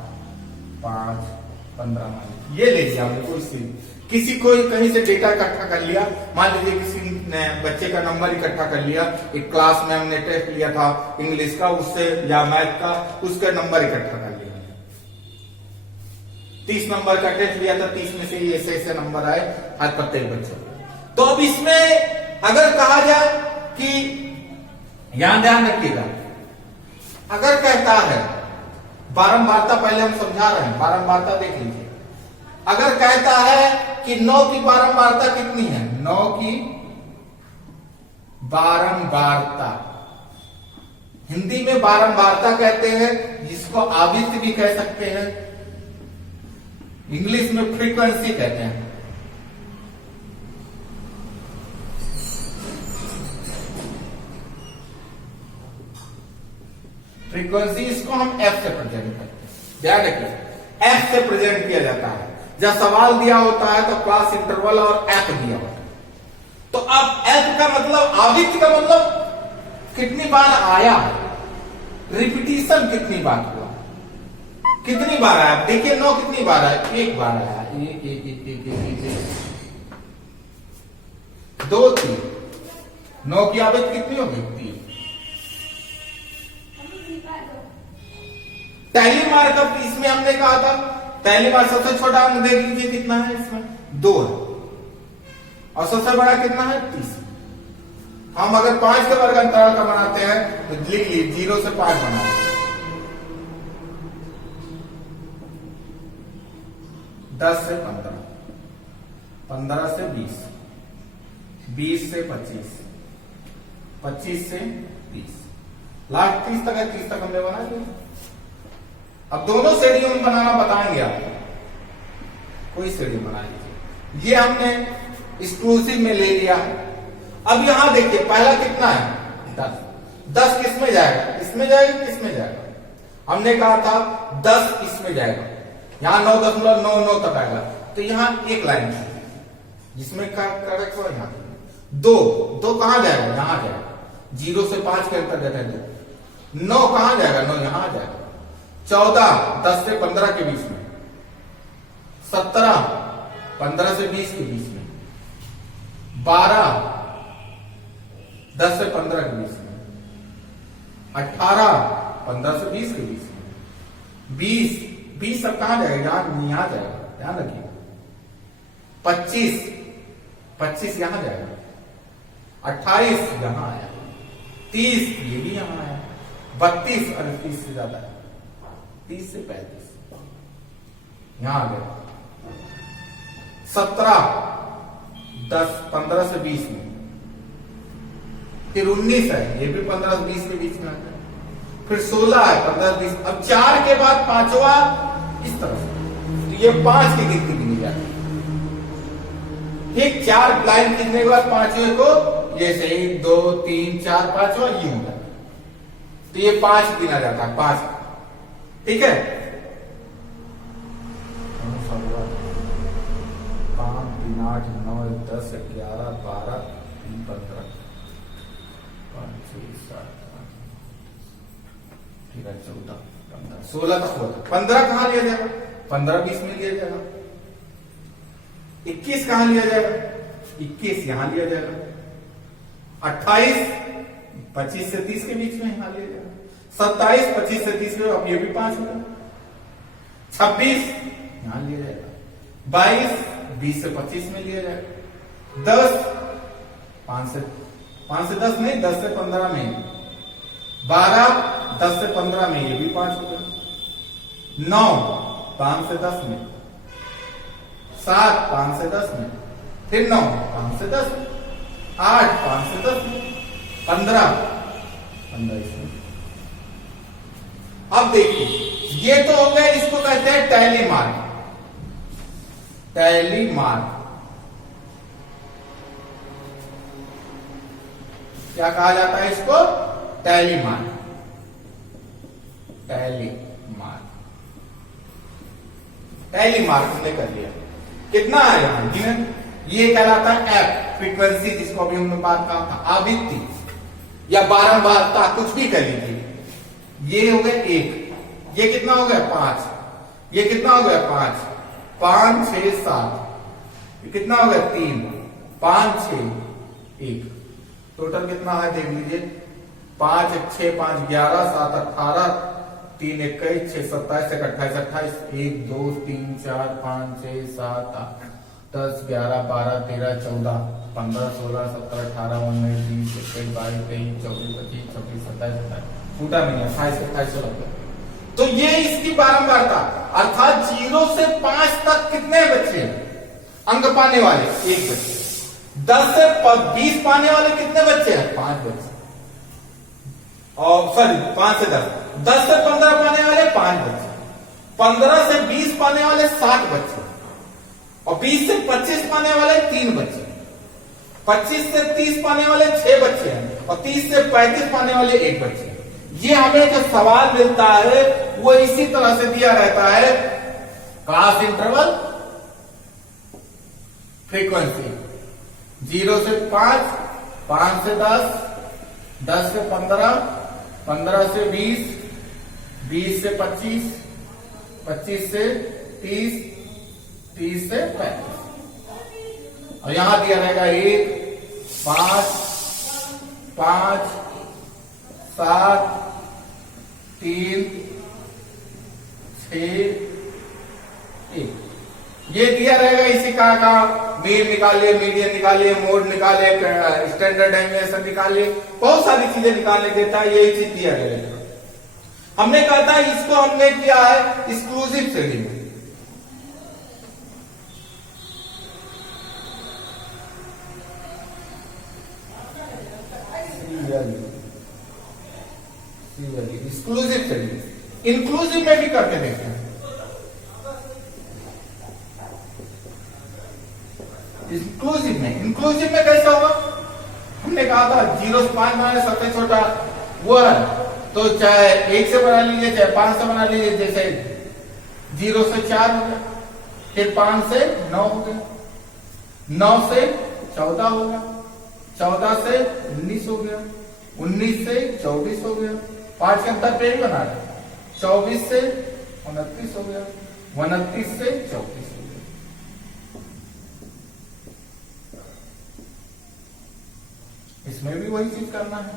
5, 15। ये ले लिया हमने, किसी कोई कहीं से डेटा इकट्ठा कर लिया, मान लीजिए किसी ने बच्चे का नंबर इकट्ठा कर लिया, एक क्लास में हमने टेस्ट लिया था इंग्लिश का, उससे या मैथ का, उसका नंबर इकट्ठा कर लिया। 30 नंबर का टेस्ट लिया था, 30 में से ये ऐसे नंबर आए हर प्रत्येक बच्चे। तो अब इसमें अगर कहा जाए कि, यहां ध्यान रखिएगा, अगर कहता है बारंबारता, पहले हम समझा रहे हैं, बारंबारता देख लीजिए। अगर कहता है कि 9 की बारंबारता कितनी है, 9 की बारंबारता, हिंदी में बारंबारता कहते हैं, जिसको आवृत्ति भी कह सकते हैं, इंग्लिश में फ्रीक्वेंसी कहते हैं। फ्रीक्वेंसी, इसको हम एफ से प्रेजेंट करते हैं, ध्यान रखिए, एफ से प्रेजेंट किया जाता है। जब सवाल दिया होता है तो क्लास इंटरवल और एफ दिया होता है। तो अब एफ का मतलब, आवृत्ति का मतलब कितनी बार आया, रिपीटिशन कितनी बार हुआ, कितनी बार आया। देखिए 9 कितनी बार आया, एक बार आया, एक 2, 3, 9 की आवृत्ति कितनी होगी, 3। पहली बार कब इसमें हमने कहा था, पहली बार सबसे छोटा अंक देख लीजिए कितना है, इसमें 2 है, और सबसे बड़ा कितना है, 30। हम अगर 5 के वर्ग अंतराल का बनाते हैं तो लिख लीजिए 0 से 5 बनाए, 10 से 15, 15 से 20, 20 से 25, 25 से 30, लास्ट 30 तक है, 30 तक हमने बना लिया। अब दोनों श्रेणियों में बनाना बताएंगे आपको, कोई श्रेणी बना लीजिए। ये हमने एक्सक्लूसिव में ले लिया है। अब यहां देखिए पहला कितना है, 10। 10 किस में जाएगा, इसमें जाएगा, किसमें जाएगा, हमने कहा था 10 इसमें जाएगा, यहां 9.99 तक आएगा, तो यहां एक लाइन जिसमें करेक्ट हो, यहां 2 कहां जाएगा, यहां जाएगा, 0 से 5 के अंतर्गत है 2। 9 कहां जाएगा, 9 यहां जाएगा। 14 10 से 15 के बीच में, 17 15 से 20 के बीच में, 12 10 से 15 के बीच में, 18 15 से 20 के बीच में, 20 सब कहां जाएगा, यहां जाएगा, ध्यान रखिए। 25 यहां जाएगा, 28 यहां आया, 30 ये भी यहां आया, 32 और 30 से ज्यादा है, 30 से 35 यहां आ गया, 17 10 15 से 20 में, फिर 19 है, ये भी 15 से 20 के बीच में आता है, फिर 16 है, 15 20, अब 4 के बाद 5वां इस तरफ, तो ये 5 की गिनती गिनी जाती है। ठीक, 4 लाइन खींचने के बाद पांचवें को जैसे 1 2 3 4 5वां ये होगा, तो ये 5 गिना जाता है, 5। ठीक है, 5 3 8 9 10 11 12 3 15 5 6 7 ठीक है 14 15 16 तक हुआ। 15 कहां लिया जाएगा? 15 20 में लिया जाएगा। 21 कहां लिया जाएगा? 21 यहां लिया जाएगा। 28 25 से 30 के बीच में यहां लिया जाएगा। 27 25 से 30 में, अब ये भी 5 होगा। 26 यहां लिया जाएगा। 22 20 से 25 में लिया जाएगा। 10 5 से 10 नहीं, 10 से 15 में। 12 10 से 15 में, ये भी 5 होगा। 9 5 से 10 में। 7 5 से 10 में, फिर 9 5 से 10 में, 8 5 से 10 में, 15 इसमें। अब देखिए, ये तो हो गया, इसको कहते हैं टैली मार्क। टैली मार्क क्या कहा जाता है इसको? Tally mark. Tally mark, tally mark हमने कर लिया। कितना आएगा? ये कहलाता है एफ, फ्रीक्वेंसी, जिसको अभी हमने बात कहा था, आवृत्ति या बारंबारता, कुछ भी कर लीजिए। ये हो गया 1, ये कितना हो गया? 5, ये कितना हो गया? 5 5 6 7, ये कितना हो गया? 3 5 6 1, टोटल कितना है देख लीजिए। 5 6 5 11 7 18 3 21 6 27 28 28 1 2 3 4 5 6 7 8 10 11 12 13 14 15 16 17 18 19 20 21 22 23 24 25 26 27 28, टूटा नहीं, 28 28 लगता। तो ये इसकी बारंबारता, अर्थात 0 से 5 तक कितने बच्चे अंक पाने वाले? 1 बच्चे। 10 से 20 पाने वाले कितने बच्चे हैं? 5 बच्चे। और सॉरी 5 से 10 से 15 पाने वाले 5 बच्चे। 15 से 20 पाने वाले 7 बच्चे। और 20 से 25 पाने वाले 3 बच्चे। 25 से 30 पाने वाले 6 बच्चे हैं। और 30 से 35 पाने वाले 1 बच्चे। ये हमें जो सवाल मिलता है वो इसी तरह से दिया रहता है, क्लास इंटरवल फ्रीक्वेंसी 0 से 5, 5 से 10, 10 से 15, 15 से 20, 20 से 25, 25 से 30, 30 से 35। और यहां दिया रहेगा 1 5 5 7 3 6 1, ये दिया रहेगा। इसी का मीन निकालिए, मीडियन निकालिए, मोड निकालिए, स्टैंडर्ड डेविएशन निकालिए, बहुत सारी चीजें निकालने देता है। यही चीज दिया रहेगा। हमने कहा था इसको हमने किया है एक्सक्लूसिव श्रेणी में। एक्सक्लूसिव श्रेणी, इंक्लूसिव में भी करके देखते हैं। इंक्लूसिव में कैसा होगा? हमने कहा था 0 से 5 बनाने, सबसे छोटा वो है, तो चाहे 1 से बना लीजिए, चाहे 5 से बना लीजिए। जैसे 0 से 4 हो गया, फिर 5 से 9 हो गया, 9 से 14 हो गया, 14 से 19 हो गया, 19 से 24 हो गया। 5 के अंतर पे ही बना रहे, 24 से 29 हो गया, 29 से 34 हो गया। इसमें भी वही चीज करना है।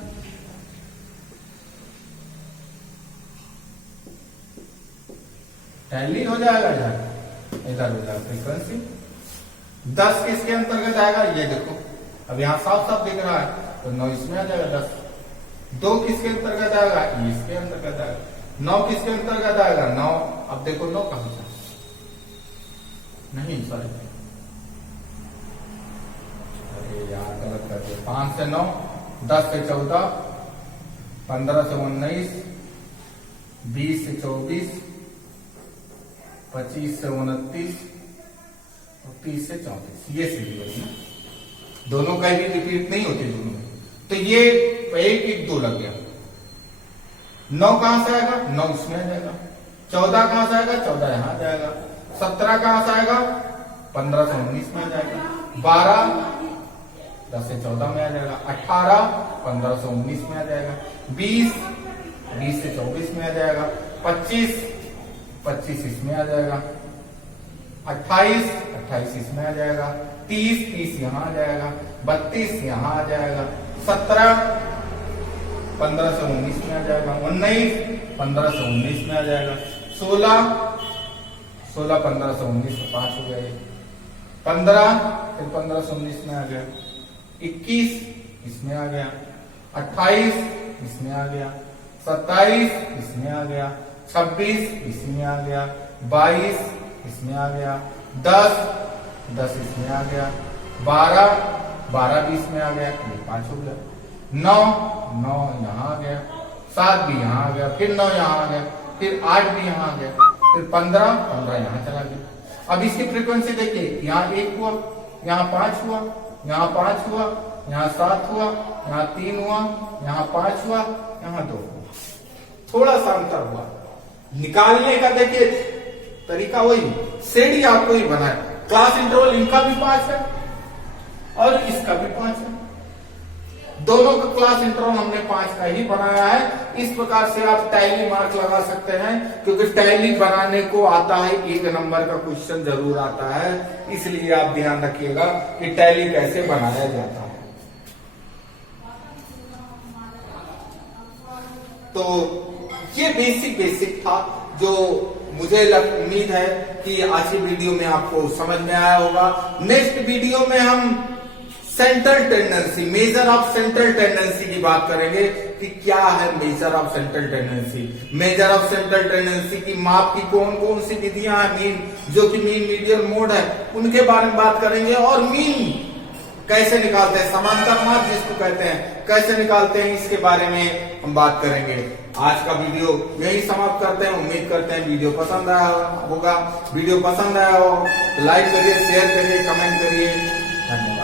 टैली हो जाएगा इधर हो जाएगा फ्रीक्वेंसी। 10 किसके अंतर्गत आएगा? ये देखो, अब यहां साफ साफ दिख रहा है, तो 9 इसमें आ जाएगा। 10 2 किसके अंतर्गत आएगा? इसके अंतर्गत आएगा। 9 किसके अंतर्गत आएगा? 9। अब देखो 9 कहां से, नहीं सॉरी, अरे यार गलत कर दिया। 5 से 9, 10 से 14, 15 से 19, 20 से 24, 25 से 29, और 30 से 34 ये सीधी बनी ना, दोनों का भी रिपीट नहीं होती दोनों में। तो ये 1 1 2 लग गया। 9 कहां से आएगा? 9 इसमें आ जाएगा। 14 कहां से आएगा? 14 यहां आ जाएगा। 17 कहां से आएगा? 15 से 19 में आ जाएगा। 12 10 से 14 में आ जाएगा। 18 15 से 19 में आ जाएगा। 20 20 से 24 में आ जाएगा। 25 25 इसमें आ जाएगा। 28 28 इसमें आ जाएगा। 30 30 यहां आ जाएगा। 32 यहां आ जाएगा। 17 15 से 19 में आ जाएगा। 19 15 से 19 में आ जाएगा। 16 16 15 से 19 में 5 हो गया। 15 फिर 15 से 19 में आ गया। 21 इसमें आ गया। 28 इसमें आ गया। 27 इसमें आ गया। 26 इसमें आ गया। 22 इसमें आ गया। 10 10 इसमें आ गया। 12 12 भी इसमें आ गया। ये 5 हो गया। 9 9 यहाँ आ गया। 7 भी यहाँ आ गया। फिर 9 यहाँ आ गया। फिर 8 भी यहाँ आ गया। फिर 15 15 यहाँ चला गया। अब इसकी फ्रीक्वेंसी देखिए, यहाँ 1 हुआ, यहाँ 5 हुआ, यहाँ 5 हुआ, यहाँ 7 हुआ, यहाँ 3 हुआ, यहाँ 5 हुआ, यहाँ 2 हुआ। थोड़ा सा अंतर हुआ। निकालने का देखिए तरीका वही, सेडी आपको ही बनाए। क्लास इंटरवल इनका भी 5 है और इसका भी 5 है। दोनों का क्लास इंटरवल हमने 5 का ही बनाया है। इस प्रकार से आप टैली मार्क लगा सकते हैं, क्योंकि टैली बनाने को आता है, 1 नंबर का क्वेश्चन जरूर आता है। इसलिए आप ध्यान रखिएगा कि टैली कैसे बनाया जाता है। तो ये बेसिक था, जो मुझे उम्मीद है कि आज की वीडियो में आपको समझ में आया होगा। नेक्स्ट वीडियो में हम central tendency, measure of central tendency की बात करेंगे कि क्या है measure of central tendency. Measure of central tendency की माप की कौन कौन सी विधियां हैं, मीन जो कि मीन मीडियन मोड है, उनके बारे में बात करेंगे। और मीन कैसे निकालते हैं, समांतर माप जिसको कहते हैं, कैसे निकालते हैं, इसके बारे में हम बात करेंगे। आज का वीडियो यही समाप्त करते हैं। उम्मीद करते हैं वीडियो पसंद आया होगा। वीडियो पसंद आया हो तो लाइक करिए, शेयर करिए, कमेंट करिए। धन्यवाद।